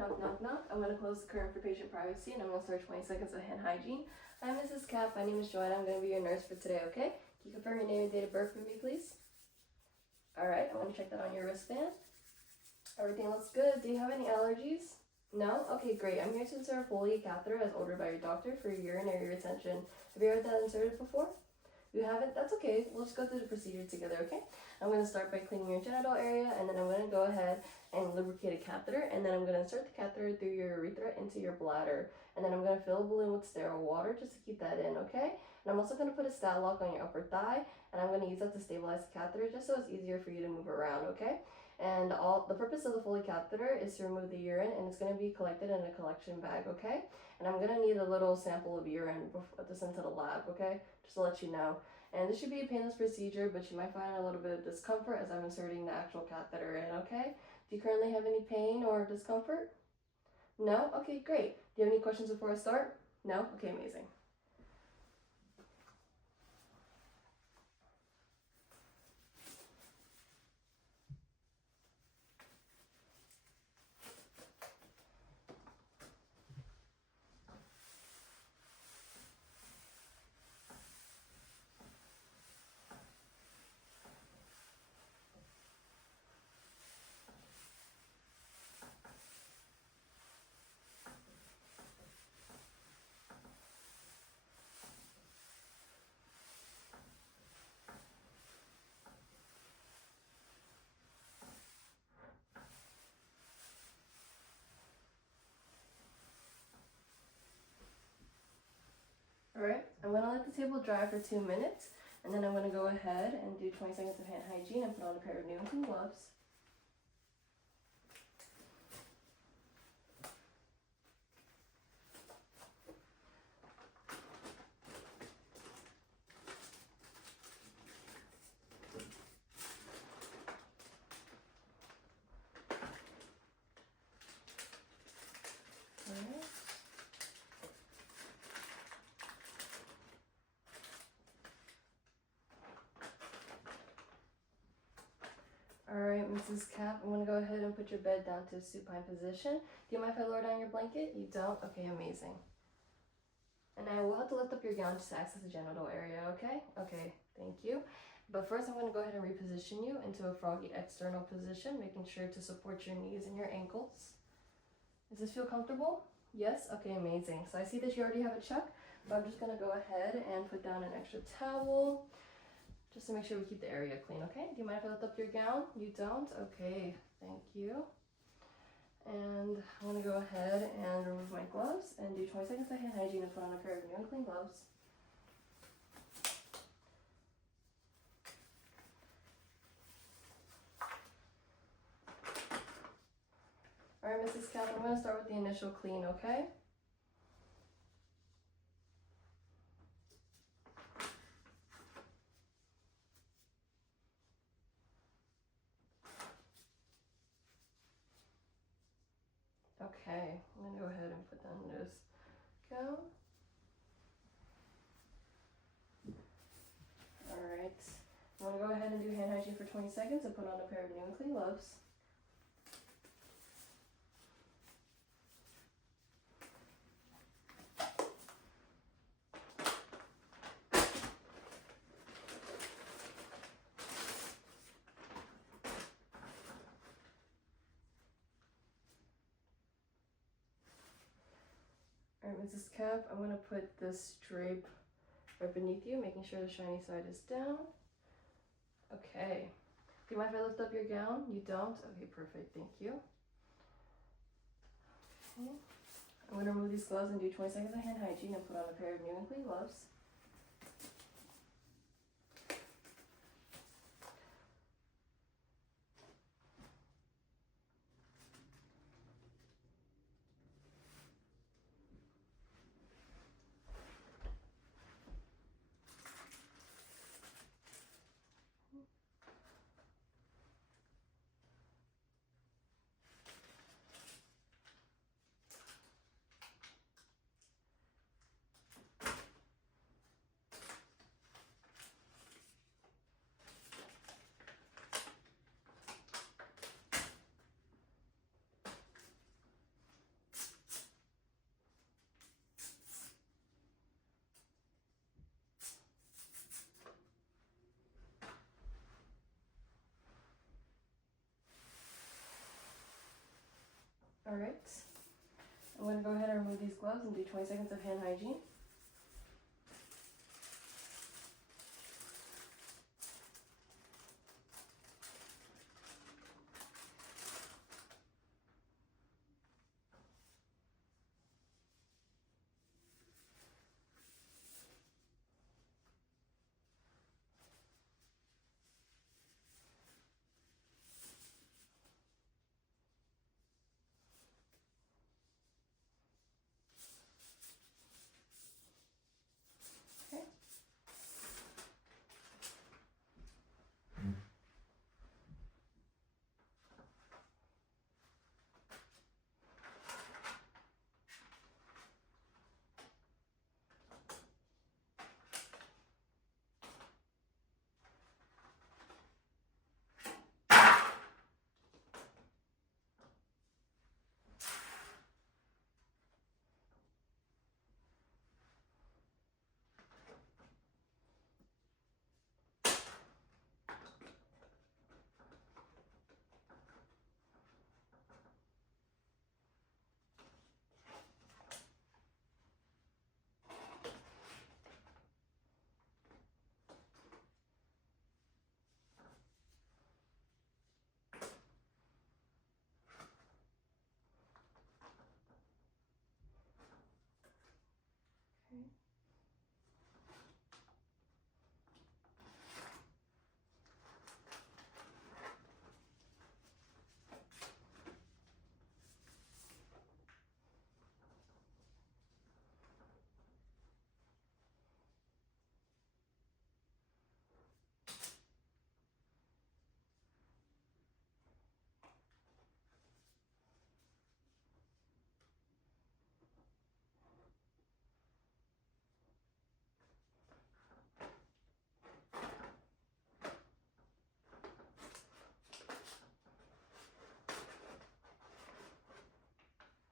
Knock, knock, knock. I'm going to close the curtain for patient privacy and I'm going to start 20 seconds of hand hygiene. Hi, Mrs. Cap. My name is Joanna. I'm going to be your nurse for today, okay? Can you confirm your name and date of birth for me, please? Alright, I want to check that on your wristband. Everything looks good. Do you have any allergies? No? Okay, great. I'm here to insert a Foley catheter as ordered by your doctor for your urinary retention. Have you ever had that inserted before? You haven't? That's okay. We'll just go through the procedure together, okay? I'm going to start by cleaning your genital area, and then I'm going to go ahead and lubricate a catheter, and then I'm going to insert the catheter through your urethra into your bladder, and then I'm going to fill a balloon with sterile water just to keep that in, okay? And I'm also going to put a stat lock on your upper thigh, and I'm going to use that to stabilize the catheter just so it's easier for you to move around, okay? And the purpose of the Foley catheter is to remove the urine, and it's going to be collected in a collection bag, okay? And I'm going to need a little sample of urine to send to the lab, okay? Just to let you know. And this should be a painless procedure, but you might find a little bit of discomfort as I'm inserting the actual catheter in, okay? Do you currently have any pain or discomfort? No? Okay, great. Do you have any questions before I start? No? Okay, amazing. Alright, I'm going to let the table dry for 2 minutes, and then I'm going to go ahead and do 20 seconds of hand hygiene and put on a pair of new and clean gloves. Alright. Alright, Mrs. Cap, I'm going to go ahead and put your bed down to a supine position. Do you mind if I lower down your blanket? You don't? Okay, amazing. And I will have to lift up your gown just to access the genital area, okay? Okay, thank you. But first I'm going to go ahead and reposition you into a froggy external position, making sure to support your knees and your ankles. Does this feel comfortable? Yes? Okay, amazing. So I see that you already have a chuck, but I'm just going to go ahead and put down an extra towel, just to make sure we keep the area clean, okay? Do you mind if I lift up your gown? You don't? Okay, thank you. And I'm going to go ahead and remove my gloves and do 20 seconds of hand hygiene and put on a pair of new and clean gloves. Alright, Mrs. Cap, I'm going to start with the initial clean, okay? Okay, I'm going to go ahead and put down this gown. Alright, I'm going to go ahead and do hand hygiene for 20 seconds and put on a pair of new and clean gloves. Alright, Mrs. Cap, I'm going to put this drape right beneath you, making sure the shiny side is down. Okay. Do you mind if I lift up your gown? You don't? Okay, perfect. Thank you. Okay. I'm going to remove these gloves and do 20 seconds of hand hygiene and put on a pair of new and clean gloves. Alright. I'm going to go ahead and remove these gloves and do 20 seconds of hand hygiene. Okay.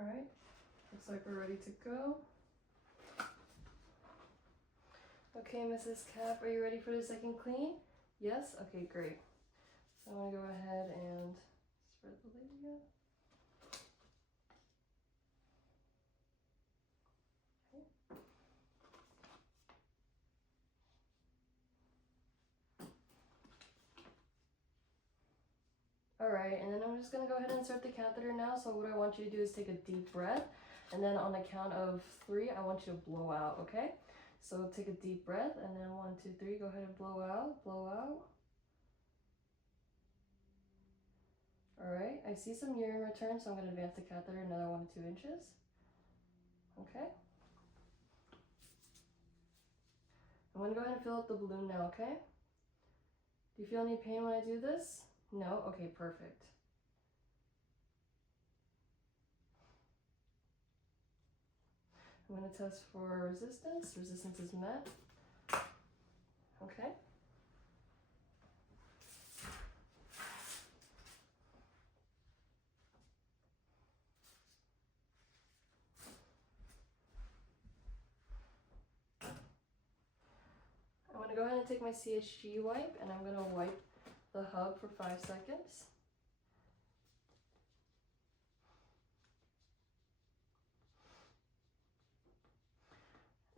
Alright, looks like we're ready to go. Okay, Mrs. Cap, are you ready for the second clean? Yes? Okay, great. So I'm going to go ahead and spread the labia. Okay. Alright, and then I'm just going to go ahead and insert the catheter now. So what I want you to do is take a deep breath, and then on the count of 3, I want you to blow out, okay? So take a deep breath, and then 1, 2, 3, go ahead and blow out, blow out. Alright, I see some urine return, so I'm going to advance the catheter another 1 to 2 inches. Okay. I'm going to go ahead and fill up the balloon now, okay? Do you feel any pain when I do this? No? Okay, perfect. I'm going to test for resistance. Resistance is met. Okay. I'm going to go ahead and take my CHG wipe, and I'm going to wipe the hub for 5 seconds.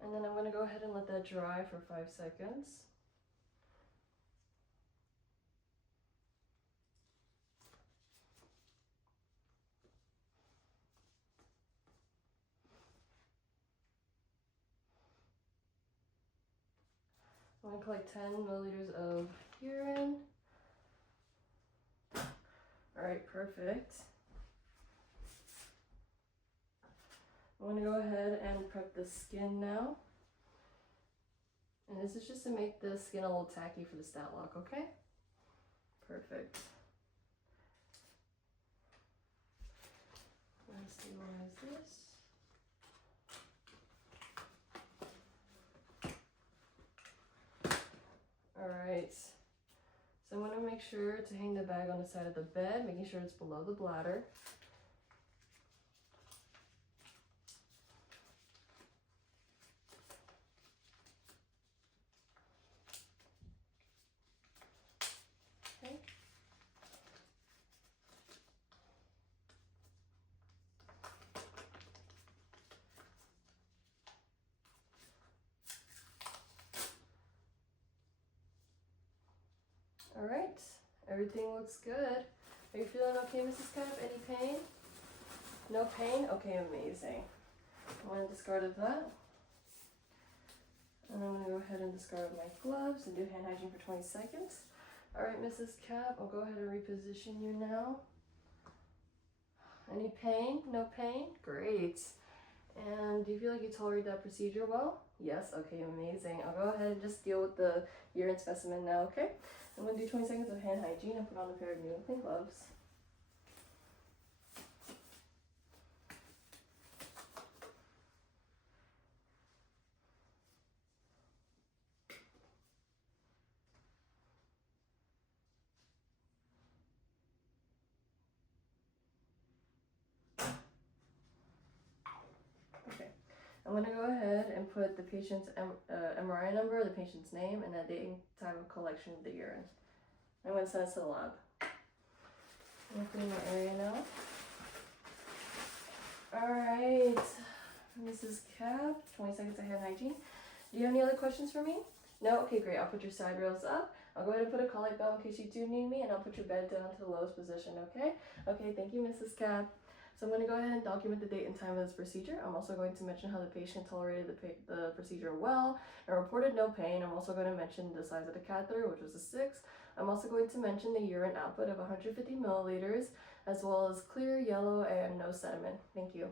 And then I'm going to go ahead and let that dry for 5 seconds. I'm going to collect 10 milliliters of urine. Alright, perfect. I'm going to go ahead and prep the skin now. And this is just to make the skin a little tacky for the stat lock, okay? Perfect. Let's stabilize this. Alright, so I'm going to make sure to hang the bag on the side of the bed, making sure it's below the bladder. Okay. Everything looks good. Are you feeling okay, Mrs. Cap? Any pain? No pain? Okay, amazing. I'm going to discard of that. And I'm going to go ahead and discard of my gloves and do hand hygiene for 20 seconds. Alright, Mrs. Cap, I'll go ahead and reposition you now. Any pain? No pain? Great. And do you feel like you tolerate that procedure well? Yes? Okay, amazing. I'll go ahead and just deal with the urine specimen now, okay? I'm going to do 20 seconds of hand hygiene and put on a pair of new and clean gloves. I'm going to go ahead and put the patient's MRI number, the patient's name, and the date and time of collection of the urine. I'm going to send it to the lab. I'm going to clean my area now. Alright, Mrs. Cap, 20 seconds of hand hygiene. Do you have any other questions for me? No? Okay, great. I'll put your side rails up. I'll go ahead and put a call light bell in case you do need me, and I'll put your bed down to the lowest position, okay? Okay, thank you, Mrs. Cap. So I'm going to go ahead and document the date and time of this procedure. I'm also going to mention how the patient tolerated the procedure well and reported no pain. I'm also going to mention the size of the catheter, which was a 6. I'm also going to mention the urine output of 150 milliliters, as well as clear, yellow, and no sediment. Thank you.